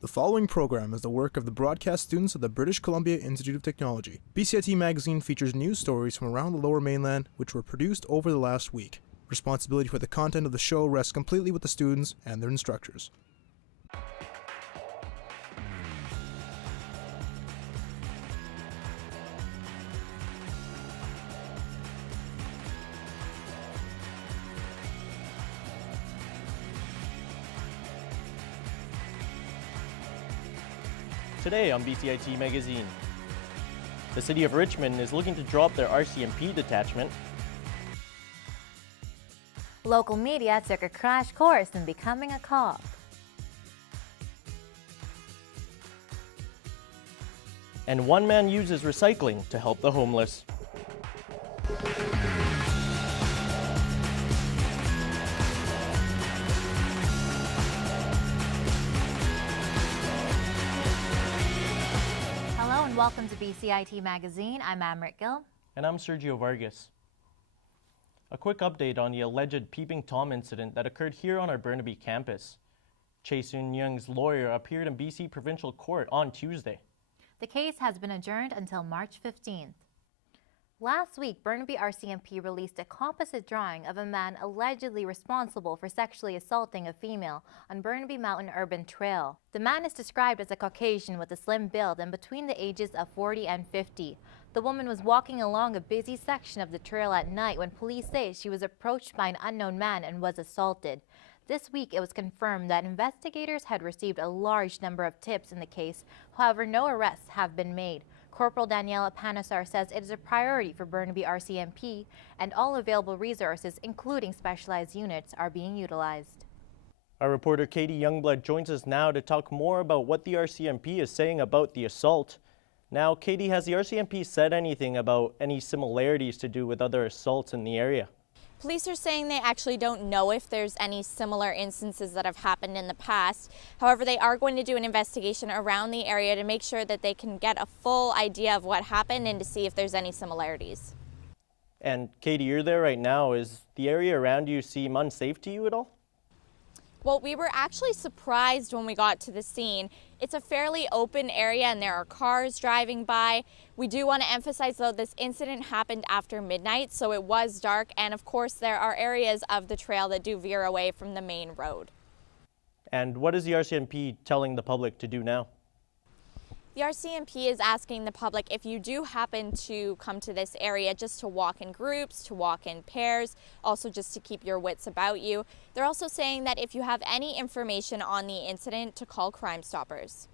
The following program is the work of the broadcast students of the British Columbia Institute of Technology. BCIT Magazine features news stories from around the Lower Mainland which were produced over the last week. Responsibility for the content of the show rests completely with the students and their instructors. Today on BCIT Magazine, the City of Richmond is looking to drop their RCMP detachment. Local media took a crash course in becoming a cop. And one man uses recycling to help the homeless. Hello and welcome to BCIT Magazine. I'm Amrit, Gill. And I'm Sergio Vargas. A quick update on the alleged peeping Tom incident that occurred here on our Burnaby campus. Chase Young's lawyer appeared in BC Provincial Court on Tuesday. The case has been adjourned until March 15th. Last week, Burnaby RCMP released a composite drawing of a man allegedly responsible for sexually assaulting a female on Burnaby Mountain Urban Trail. The man is described as a Caucasian with a slim build and between the ages of 40 and 50. The woman was walking along a busy section of the trail at night when police say she was approached by an unknown man and was assaulted. This week, it was confirmed that investigators had received a large number of tips in the case. However, no arrests have been made. Corporal Daniela Panesar says it is a priority for Burnaby RCMP and all available resources, including specialized units, are being utilized. Our reporter Katie Youngblood joins us now to talk more about what the RCMP is saying about the assault. Now, Katie, has the RCMP said anything about any similarities to do with other assaults in the area? Police are saying they actually don't know if there's any similar instances that have happened in the past. However, they are going to do an investigation around the area to make sure that they can get a full idea of what happened and to see if there's any similarities. And Katie, you're there right now. Is the area around you seem unsafe to you at all? Well, we were actually surprised when we got to the scene. It's a fairly open area and there are cars driving by. We do want to emphasize, though, this incident happened after midnight, so it was dark. And of course, there are areas of the trail that do veer away from the main road. And what is the RCMP telling the public to do now? The RCMP is asking the public, if you do happen to come to this area, just to walk in groups, to walk in pairs, also just to keep your wits about you. They're also saying that if you have any information on the incident, to call Crime Stoppers.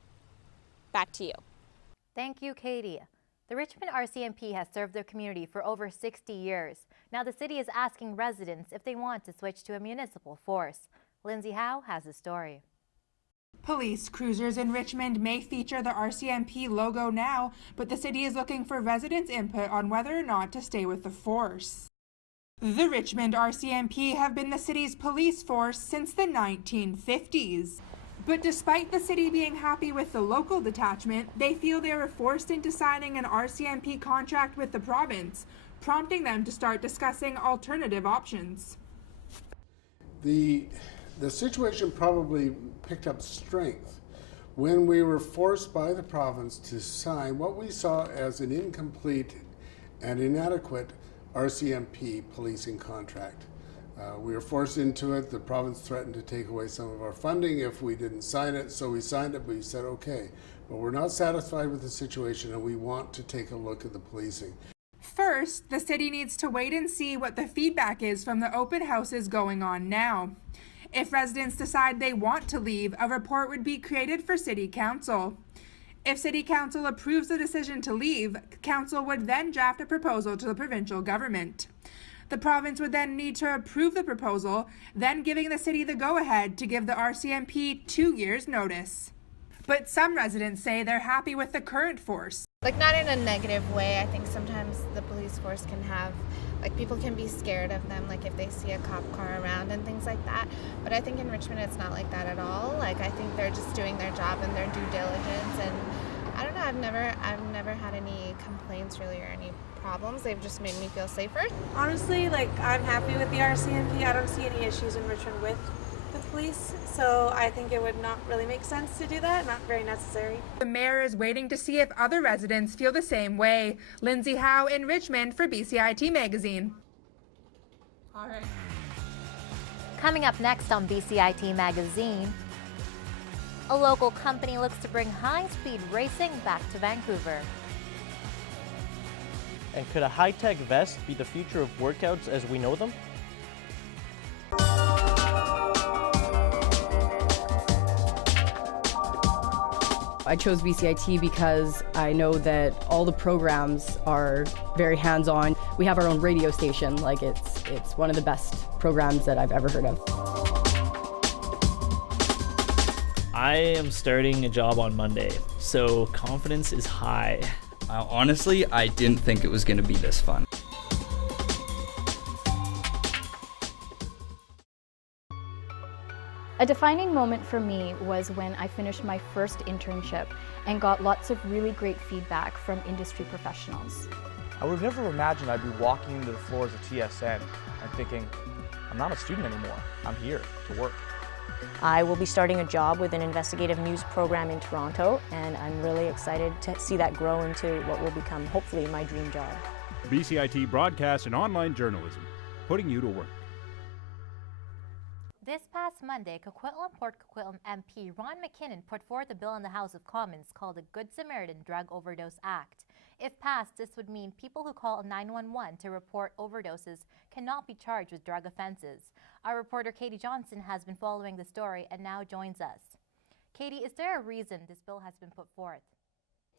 Back to you. Thank you, Katie. The Richmond RCMP has served their community for over 60 years. Now the city is asking residents if they want to switch to a municipal force. Lindsay Howe has the story. Police cruisers in Richmond may feature the RCMP logo now, but the city is looking for residents' input on whether or not to stay with the force. The Richmond RCMP have been the city's police force since the 1950s. But despite the city being happy with the local detachment, they feel they were forced into signing an RCMP contract with the province, prompting them to start discussing alternative options. The situation probably picked up strength when we were forced by the province to sign what we saw as an incomplete and inadequate RCMP policing contract. We were forced into it. The province threatened to take away some of our funding if we didn't sign it, so we signed it, but we said okay. But we're not satisfied with the situation and we want to take a look at the policing. First, the city needs to wait and see what the feedback is from the open houses going on now. If residents decide they want to leave, a report would be created for City Council. If City Council approves the decision to leave, Council would then draft a proposal to the provincial government. The province would then need to approve the proposal, then giving the city the go-ahead to give the RCMP 2 years' notice. But some residents say they're happy with the current force. Not in a negative way. I think sometimes the police force can have, people can be scared of them, if they see a cop car around and things like that. But I think in Richmond it's not like that at all. I think they're just doing their job and their due diligence. And I don't know, I've never had any complaints really or any problems. They've just made me feel safer. Honestly, I'm happy with the RCMP. I don't see any issues in Richmond with the police, so I think it would not really make sense to do that, not very necessary. The mayor is waiting to see if other residents feel the same way. Lindsay Howe in Richmond for BCIT Magazine. All right. Coming up next on BCIT Magazine, a local company looks to bring high-speed racing back to Vancouver. And could a high-tech vest be the future of workouts as we know them? I chose BCIT because I know that all the programs are very hands-on. We have our own radio station. Like it's one of the best programs that I've ever heard of. I am starting a job on Monday, so confidence is high. Honestly, I didn't think it was going to be this fun. A defining moment for me was when I finished my first internship and got lots of really great feedback from industry professionals. I would have never imagined I'd be walking into the floors of TSN and thinking, I'm not a student anymore, I'm here to work. I will be starting a job with an investigative news program in Toronto, and I'm really excited to see that grow into what will become, hopefully, my dream job. BCIT broadcast and online journalism, putting you to work. This past Monday, Coquitlam Port Coquitlam MP Ron McKinnon put forth a bill in the House of Commons called the Good Samaritan Drug Overdose Act. If passed, this would mean people who call 911 to report overdoses cannot be charged with drug offenses. Our reporter Katie Johnson has been following the story and now joins us. Katie, is there a reason this bill has been put forth?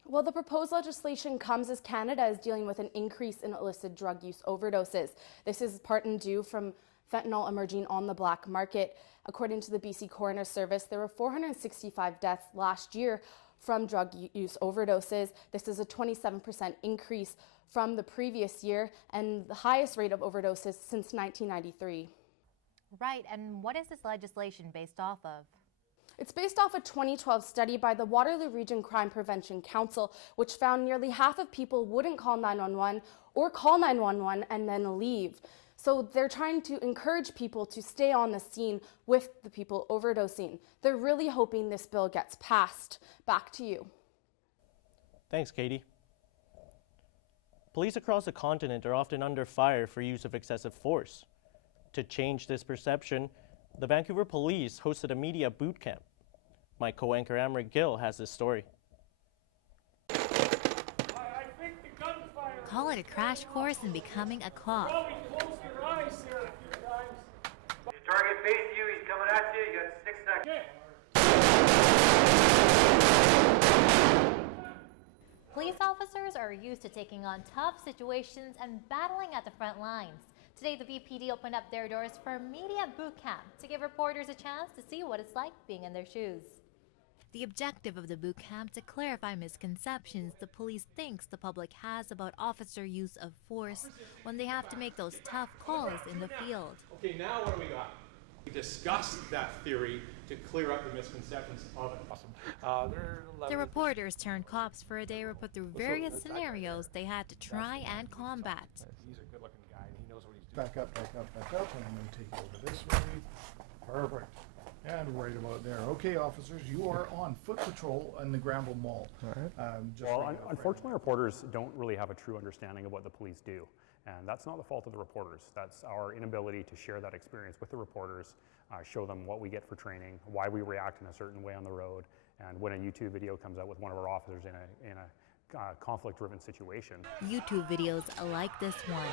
Well, the proposed legislation comes as Canada is dealing with an increase in illicit drug use overdoses. This is part and due from fentanyl emerging on the black market. According to the BC Coroner Service, there were 465 deaths last year from drug use overdoses. This is a 27% increase from the previous year and the highest rate of overdoses since 1993. Right, and what is this legislation based off of? It's based off a 2012 study by the Waterloo Region Crime Prevention Council, which found nearly half of people wouldn't call 911 or call 911 and then leave. So they're trying to encourage people to stay on the scene with the people overdosing. They're really hoping this bill gets passed. Back to you. Thanks, Katie. Police across the continent are often under fire for use of excessive force. To change this perception, the Vancouver Police hosted a media boot camp. My co-anchor Amrit Gill has this story. Call it a crash course in becoming a cop. Target face you, he's coming at you, you got 6 seconds. Police officers are used to taking on tough situations and battling at the front lines. Today, the VPD opened up their doors for a media boot camp to give reporters a chance to see what it's like being in their shoes. The objective of the boot camp to clarify misconceptions the police thinks the public has about officer use of force when they have to make those tough calls in the field. Okay, now what do we got? We discussed that theory to clear up the misconceptions of it. Awesome. The reporters turned cops for a day were put through various scenarios they had to try and combat. He's a good-looking guy, and he knows what he's doing. Back up, back up, back up, and I'm going to take you over this way. Perfect. And right about there. Okay, officers, you are on foot patrol in the Granville Mall. All right. Unfortunately, reporters don't really have a true understanding of what the police do. And that's not the fault of the reporters. That's our inability to share that experience with the reporters, show them what we get for training, why we react in a certain way on the road, and when a YouTube video comes out with one of our officers in a conflict-driven situation. YouTube videos like this one.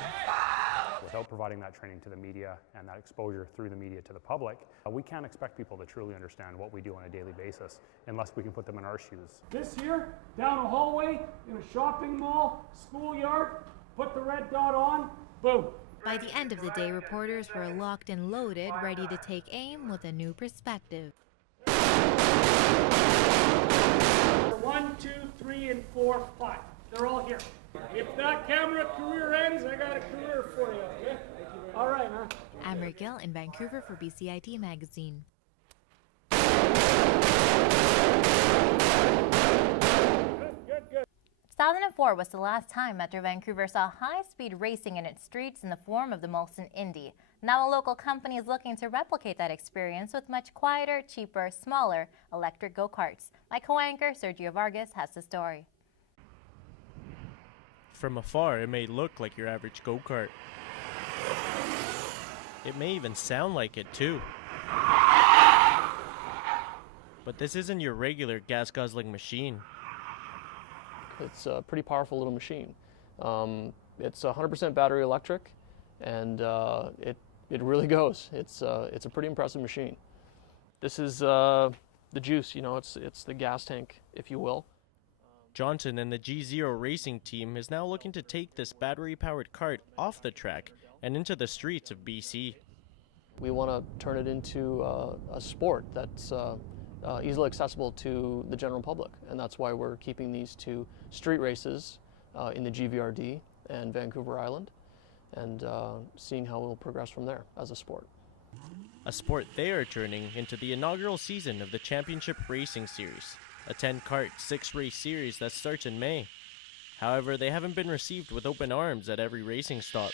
Without providing that training to the media and that exposure through the media to the public, we can't expect people to truly understand what we do on a daily basis unless we can put them in our shoes. This here, down a hallway, in a shopping mall, schoolyard, put the red dot on, boom. By the end of the day, reporters were locked and loaded, ready to take aim with a new perspective. 1, 2, 3, and 4, 5. They're all here. If that camera career ends, I got a career for you, okay? All right, huh? Amrit Gill in Vancouver for BCIT Magazine. 2004 was the last time Metro Vancouver saw high-speed racing in its streets in the form of the Molson Indy. Now a local company is looking to replicate that experience with much quieter, cheaper, smaller electric go-karts. My co-anchor, Sergio Vargas, has the story. From afar, it may look like your average go-kart. It may even sound like it too. But this isn't your regular gas-guzzling machine. It's a pretty powerful little machine. It's 100% battery electric, and it really goes. It's a pretty impressive machine. This is the juice, you know, it's the gas tank, if you will. Johnson and the G0 racing team is now looking to take this battery-powered kart off the track and into the streets of BC. We want to turn it into a sport that's easily accessible to the general public, and that's why we're keeping these two street races in the GVRD and Vancouver Island, and seeing how we'll progress from there as a sport. A sport they are turning into the inaugural season of the Championship Racing Series, a 10-kart, 6-race series that starts in May. However, they haven't been received with open arms at every racing stop.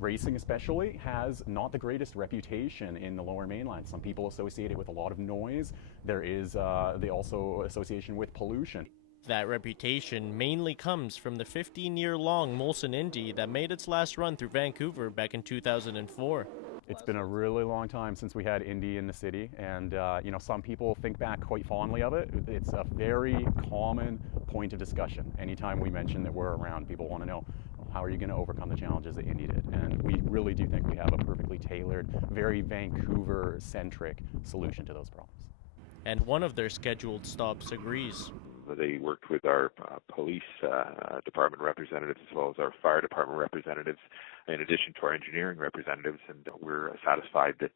Racing especially has not the greatest reputation in the Lower Mainland. Some people associate it with a lot of noise. There is the also association with pollution. That reputation mainly comes from the 15-year-long Molson Indy that made its last run through Vancouver back in 2004. It's been a really long time since we had Indy in the city, and you know, some people think back quite fondly of it. It's a very common point of discussion. Anytime we mention that we're around, people want to know, how are you going to overcome the challenges that Indy did? And we really do think we have a perfectly tailored, very Vancouver-centric solution to those problems. And one of their scheduled stops agrees. They worked with our police department representatives as well as our fire department representatives, in addition to our engineering representatives, and we're satisfied that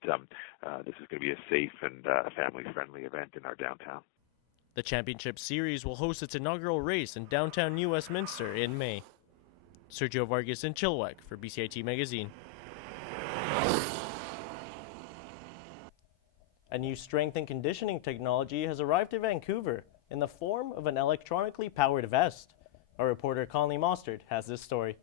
this is going to be a safe and family-friendly event in our downtown. The Championship Series will host its inaugural race in downtown New Westminster in May. Sergio Vargas in Chilliwack for BCIT Magazine. A new strength and conditioning technology has arrived in Vancouver in the form of an electronically powered vest. Our reporter Conley Mostert has this story.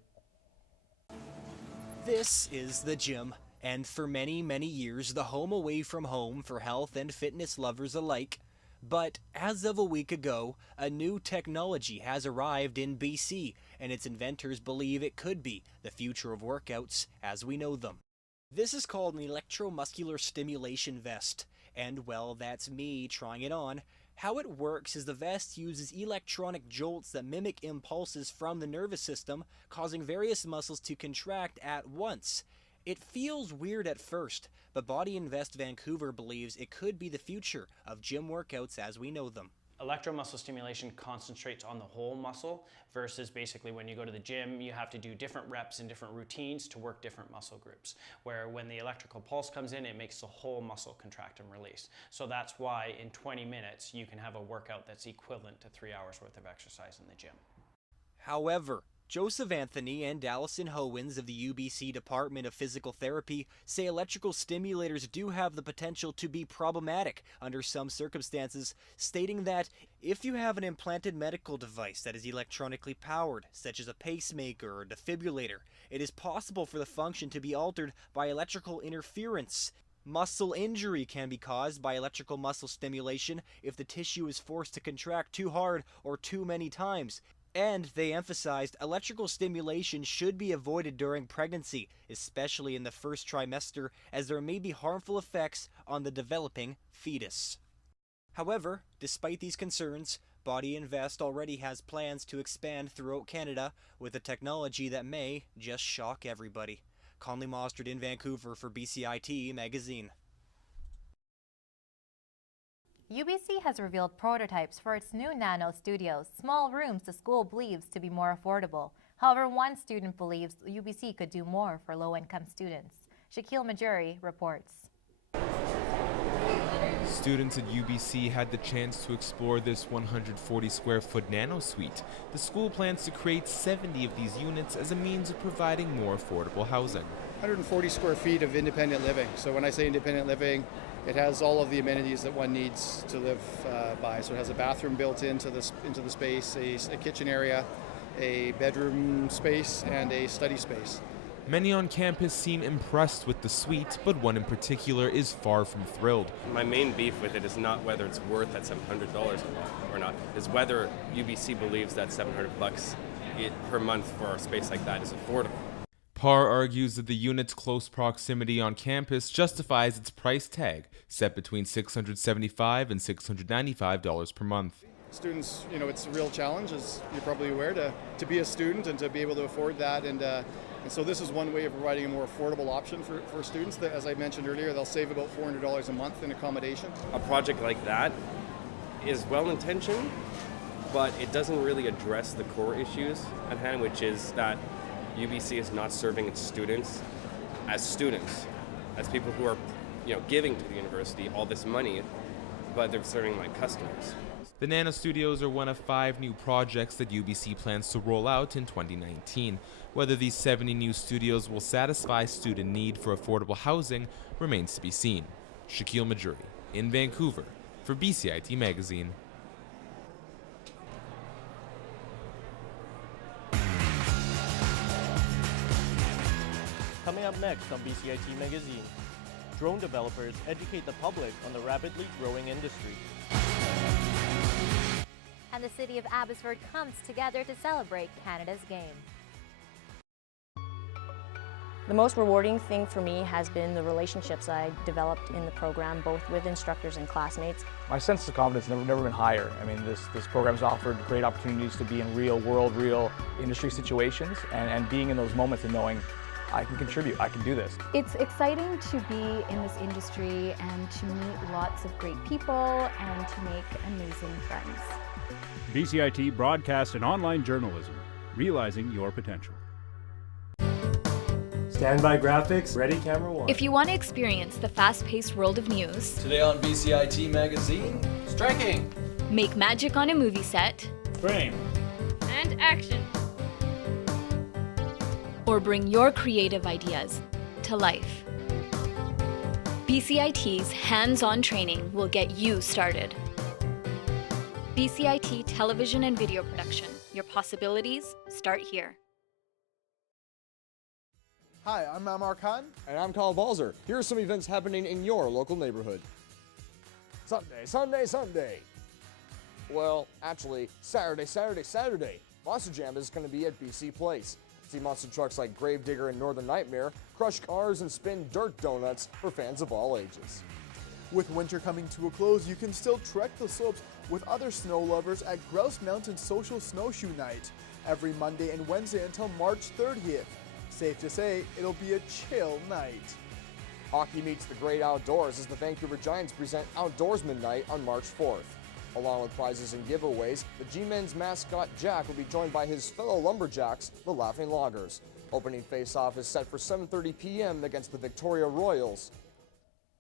This is the gym, and for many, many years the home away from home for health and fitness lovers alike. But as of a week ago, a new technology has arrived in BC, and its inventors believe it could be the future of workouts as we know them. This is called an electromuscular stimulation vest, and well, that's me trying it on. How it works is the vest uses electronic jolts that mimic impulses from the nervous system, causing various muscles to contract at once. It feels weird at first, but Body Invest Vancouver believes it could be the future of gym workouts as we know them. Electromuscle stimulation concentrates on the whole muscle versus basically when you go to the gym, you have to do different reps and different routines to work different muscle groups. Where when the electrical pulse comes in, it makes the whole muscle contract and release. So that's why in 20 minutes, you can have a workout that's equivalent to 3 hours worth of exercise in the gym. However, Joseph Anthony and Allison Howens of the UBC Department of Physical Therapy say electrical stimulators do have the potential to be problematic under some circumstances, stating that if you have an implanted medical device that is electronically powered, such as a pacemaker or defibrillator, it is possible for the function to be altered by electrical interference. Muscle injury can be caused by electrical muscle stimulation if the tissue is forced to contract too hard or too many times. And they emphasized electrical stimulation should be avoided during pregnancy, especially in the first trimester, as there may be harmful effects on the developing fetus. However, despite these concerns, Body Invest already has plans to expand throughout Canada with a technology that may just shock everybody. Conley Mostert in Vancouver for BCIT Magazine. UBC has revealed prototypes for its new Nano Studios, small rooms the school believes to be more affordable. However, one student believes UBC could do more for low-income students. Shaquille Majuri reports. Students at UBC had the chance to explore this 140-square-foot Nano Suite. The school plans to create 70 of these units as a means of providing more affordable housing. 140 square feet of independent living. So when I say independent living, it has all of the amenities that one needs to live by. So it has a bathroom built into the space, a kitchen area, a bedroom space, and a study space. Many on campus seem impressed with the suite, but one in particular is far from thrilled. My main beef with it is not whether it's worth that $700 or not, is whether UBC believes that $700 per month for a space like that is affordable. Parr argues that the unit's close proximity on campus justifies its price tag, set between $675 and $695 per month. Students, it's a real challenge, as you're probably aware, to be a student and to be able to afford that. And so this is one way of providing a more affordable option for students. That, as I mentioned earlier, they'll save about $400 a month in accommodation. A project like that is well-intentioned, but it doesn't really address the core issues at hand, which is that UBC is not serving its students, as people who are, giving to the university all this money, but they're serving like customers. The Nano Studios are one of 5 new projects that UBC plans to roll out in 2019. Whether these 70 new studios will satisfy student need for affordable housing remains to be seen. Shaquille Majuri in Vancouver for BCIT Magazine. Coming up next on BCIT Magazine, drone developers educate the public on the rapidly growing industry. And the city of Abbotsford comes together to celebrate Canada's game. The most rewarding thing for me has been the relationships I developed in the program, both with instructors and classmates. My sense of confidence has never been higher. I mean, this program's offered great opportunities to be in real world, real industry situations, and being in those moments and knowing I can contribute, I can do this. It's exciting to be in this industry and to meet lots of great people and to make amazing friends. BCIT Broadcast and Online Journalism, realizing your potential. Standby graphics, ready camera one. If you want to experience the fast-paced world of news. Today on BCIT Magazine, striking. Make magic on a movie set. Frame. And action. Or bring your creative ideas to life. BCIT's hands-on training will get you started. BCIT Television and Video Production. Your possibilities start here. Hi, I'm Amar Khan. And I'm Kyle Balzer. Here are some events happening in your local neighborhood. Sunday. Well, actually, Saturday. Monster Jam is going to be at BC Place. See monster trucks like Gravedigger and Northern Nightmare, crush cars and spin dirt donuts for fans of all ages. With winter coming to a close, you can still trek the slopes with other snow lovers at Grouse Mountain Social Snowshoe Night, every Monday and Wednesday until March 30th. Safe to say, it'll be a chill night. Hockey meets the great outdoors as the Vancouver Giants present Outdoorsman Night on March 4th. Along with prizes and giveaways, the G-Men's mascot Jack will be joined by his fellow Lumberjacks, the Laughing Loggers. Opening face-off is set for 7:30 p.m. against the Victoria Royals.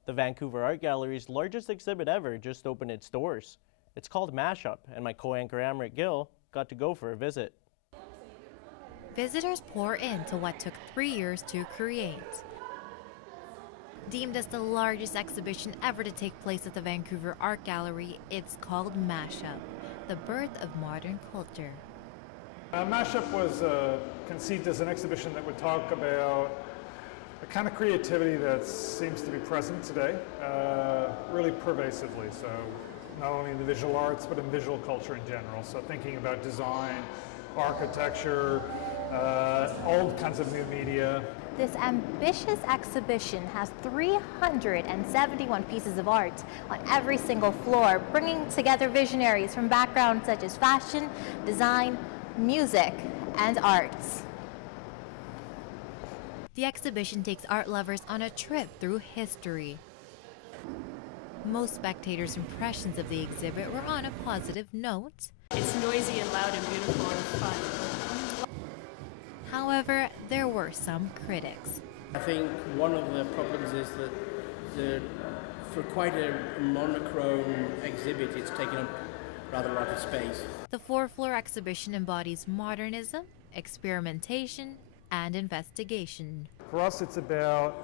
The Vancouver Art Gallery's largest exhibit ever just opened its doors. It's called Mashup, and my co-anchor Amrit Gill got to go for a visit. Visitors pour into what took 3 years to create. Deemed as the largest exhibition ever to take place at the Vancouver Art Gallery, it's called Mashup, the birth of modern culture. Mashup was conceived as an exhibition that would talk about a kind of creativity that seems to be present today, really pervasively. So not only in the visual arts, but in visual culture in general. So thinking about design, architecture, all kinds of new media. This ambitious exhibition has 371 pieces of art on every single floor, bringing together visionaries from backgrounds such as fashion, design, music, and arts. The exhibition takes art lovers on a trip through history. Most spectators' impressions of the exhibit were on a positive note. It's noisy and loud and beautiful and fun. However, there were some critics. I think one of the problems is that for quite a monochrome exhibit, it's taken up rather a lot of space. The 4-floor exhibition embodies modernism, experimentation, and investigation. For us, it's about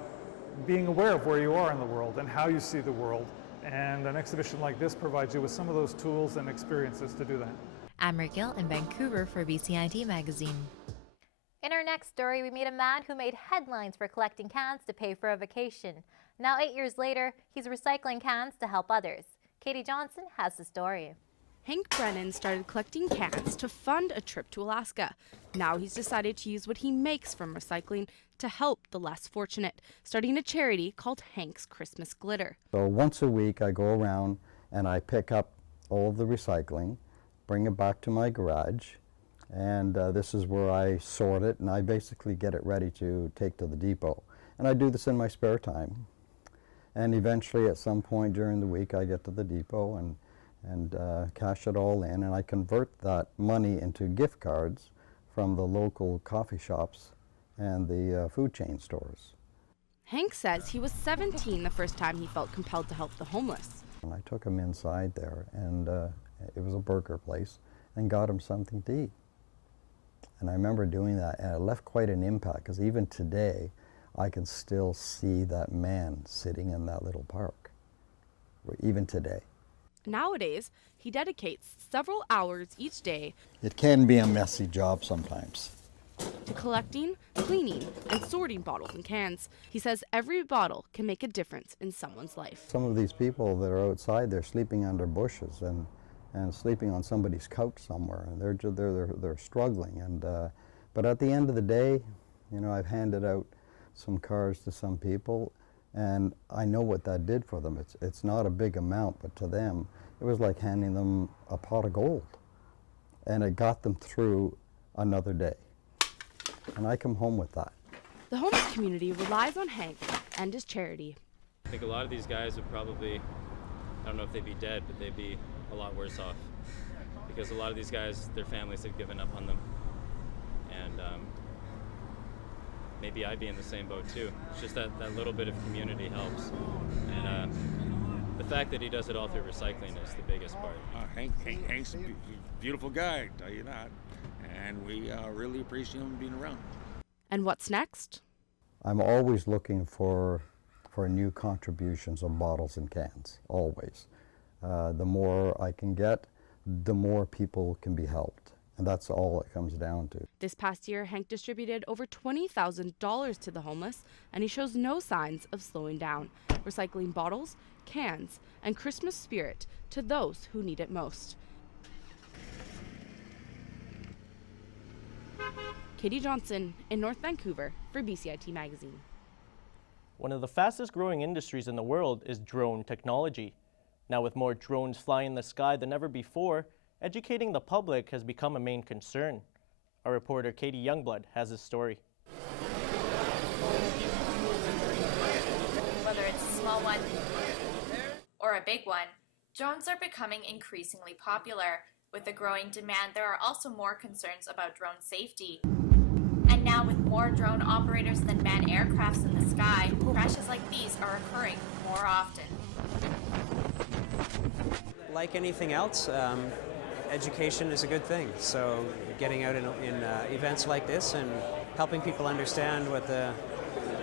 being aware of where you are in the world and how you see the world. And an exhibition like this provides you with some of those tools and experiences to do that. Amrit Gill in Vancouver for BCIT Magazine. In our next story, we meet a man who made headlines for collecting cans to pay for a vacation. Now, 8 years later, he's recycling cans to help others. Katie Johnson has the story. Hank Brennan started collecting cans to fund a trip to Alaska. Now he's decided to use what he makes from recycling to help the less fortunate, starting a charity called Hank's Christmas Glitter. So once a week I go around and I pick up all of the recycling, bring it back to my garage, and this is where I sort it, and I basically get it ready to take to the depot. And I do this in my spare time. And eventually at some point during the week I get to the depot and cash it all in, and I convert that money into gift cards from the local coffee shops and the food chain stores. Hank says he was 17 the first time he felt compelled to help the homeless. And I took him inside there, and it was a burger place, and got him something to eat. And I remember doing that, and it left quite an impact, because even today I can still see that man sitting in that little park, even today. Nowadays, he dedicates several hours each day It can be a messy job sometimes. to collecting, cleaning, and sorting bottles and cans. He says every bottle can make a difference in someone's life. Some of these people that are outside, they're sleeping under bushes and sleeping on somebody's couch somewhere, and they're struggling. And but at the end of the day, you know, I've handed out some cars to some people, and I know what that did for them. It's not a big amount, but to them, it was like handing them a pot of gold, and it got them through another day. And I come home with that. The homeless community relies on Hank and his charity. I think a lot of these guys would probably, I don't know if they'd be dead, but they'd be a lot worse off. Because a lot of these guys, their families have given up on them. And maybe I'd be in the same boat too. It's just that little bit of community helps. And the fact that he does it all through recycling is the biggest part. Hank's a beautiful guy, I tell you that. And we really appreciate him being around. And what's next? I'm always looking for new contributions of bottles and cans, always. The more I can get, the more people can be helped. And that's all it comes down to. This past year, Hank distributed over $20,000 to the homeless, and he shows no signs of slowing down, recycling bottles, cans, and Christmas spirit to those who need it most. Katie Johnson in North Vancouver for BCIT Magazine. One of the fastest growing industries in the world is drone technology. Now, with more drones flying in the sky than ever before, educating the public has become a main concern. Our reporter Katie Youngblood has this story. Whether it's a small one or a big one, drones are becoming increasingly popular. With the growing demand, there are also more concerns about drone safety. And now, with more drone operators than manned aircrafts in the sky, crashes like these are occurring more often. Like anything else, education is a good thing. So getting out in events like this and helping people understand what the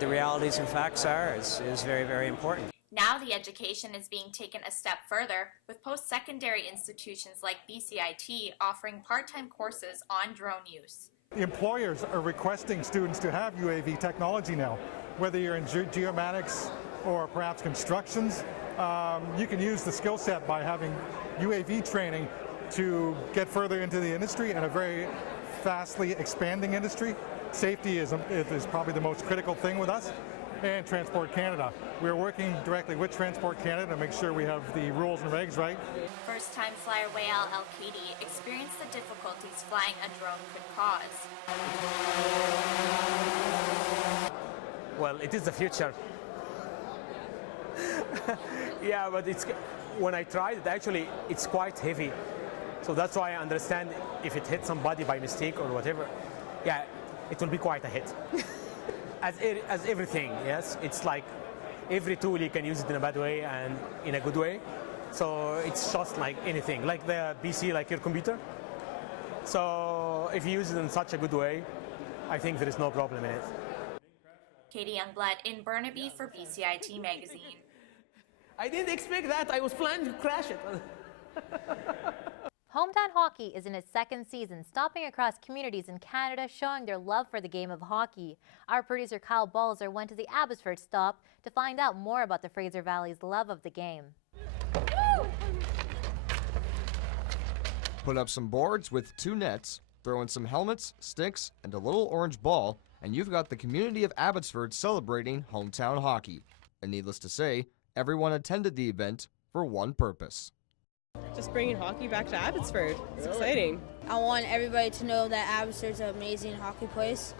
realities and facts are is very, very important. Now the education is being taken a step further, with post-secondary institutions like BCIT offering part-time courses on drone use. Employers are requesting students to have UAV technology now. Whether you're in geomatics or perhaps constructions, you can use the skill set by having UAV training to get further into the industry, in a very fastly expanding industry. Safety is probably the most critical thing with us. And Transport Canada. We're working directly with Transport Canada to make sure we have the rules and regs right. First-time flyer Wayal El-Kadi experienced the difficulties flying a drone could cause. Well, it is the future. Yeah, but when I tried it, actually, it's quite heavy. So that's why I understand if it hits somebody by mistake or whatever, yeah, it will be quite a hit. As everything, yes, it's like every tool you can use it in a bad way and in a good way. So it's just like anything, like the PC, like your computer. So if you use it in such a good way, I think there is no problem in it. Katie Youngblood in Burnaby for BCIT Magazine. I didn't expect that. I was planning to crash it. Hometown Hockey is in its second season, stopping across communities in Canada, showing their love for the game of hockey. Our producer Kyle Balzer went to the Abbotsford stop to find out more about the Fraser Valley's love of the game. Put up some boards with 2 nets, throw in some helmets, sticks, and a little orange ball, and you've got the community of Abbotsford celebrating hometown hockey. And needless to say, everyone attended the event for one purpose. Just bringing hockey back to Abbotsford. It's exciting. I want everybody to know that Abbotsford's an amazing hockey place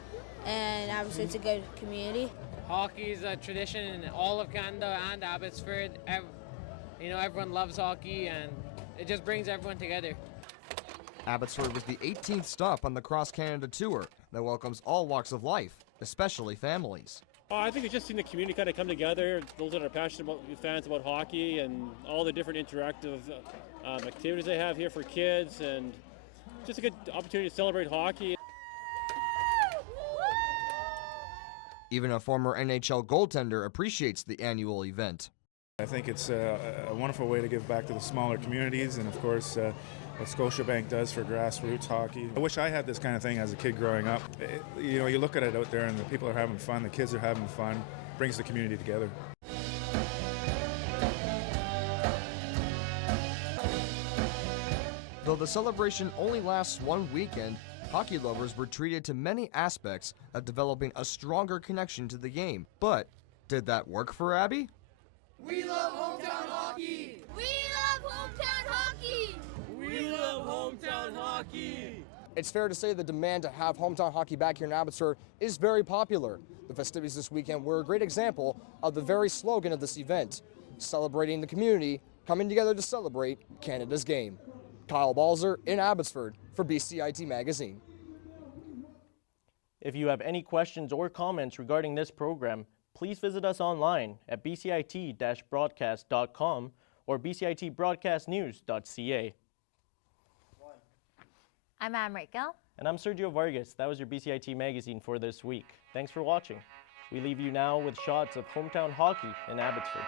and Abbotsford's a good community. Hockey is a tradition in all of Canada and Abbotsford. Everyone loves hockey and it just brings everyone together. Abbotsford was the 18th stop on the Cross Canada Tour that welcomes all walks of life, especially families. I think it's just seeing the community kind of come together, those that are passionate about, fans about hockey, and all the different interactive activities they have here for kids, and just a good opportunity to celebrate hockey. Even a former NHL goaltender appreciates the annual event. I think it's a wonderful way to give back to the smaller communities, and of course what Scotiabank does for grassroots hockey. I wish I had this kind of thing as a kid growing up. You look at it out there and the people are having fun, the kids are having fun, brings the community together. Though the celebration only lasts one weekend, hockey lovers were treated to many aspects of developing a stronger connection to the game. But did that work for Abby? We love hometown hockey! We love hometown hockey! We love hometown hockey! It's fair to say the demand to have hometown hockey back here in Abbotsford is very popular. The festivities this weekend were a great example of the very slogan of this event, celebrating the community, coming together to celebrate Canada's game. Kyle Balzer in Abbotsford for BCIT Magazine. If you have any questions or comments regarding this program, please visit us online at bcit-broadcast.com or bcitbroadcastnews.ca. I'm Amrit, Gill. And I'm Sergio Vargas. That was your BCIT Magazine for this week. Thanks for watching. We leave you now with shots of hometown hockey in Abbotsford.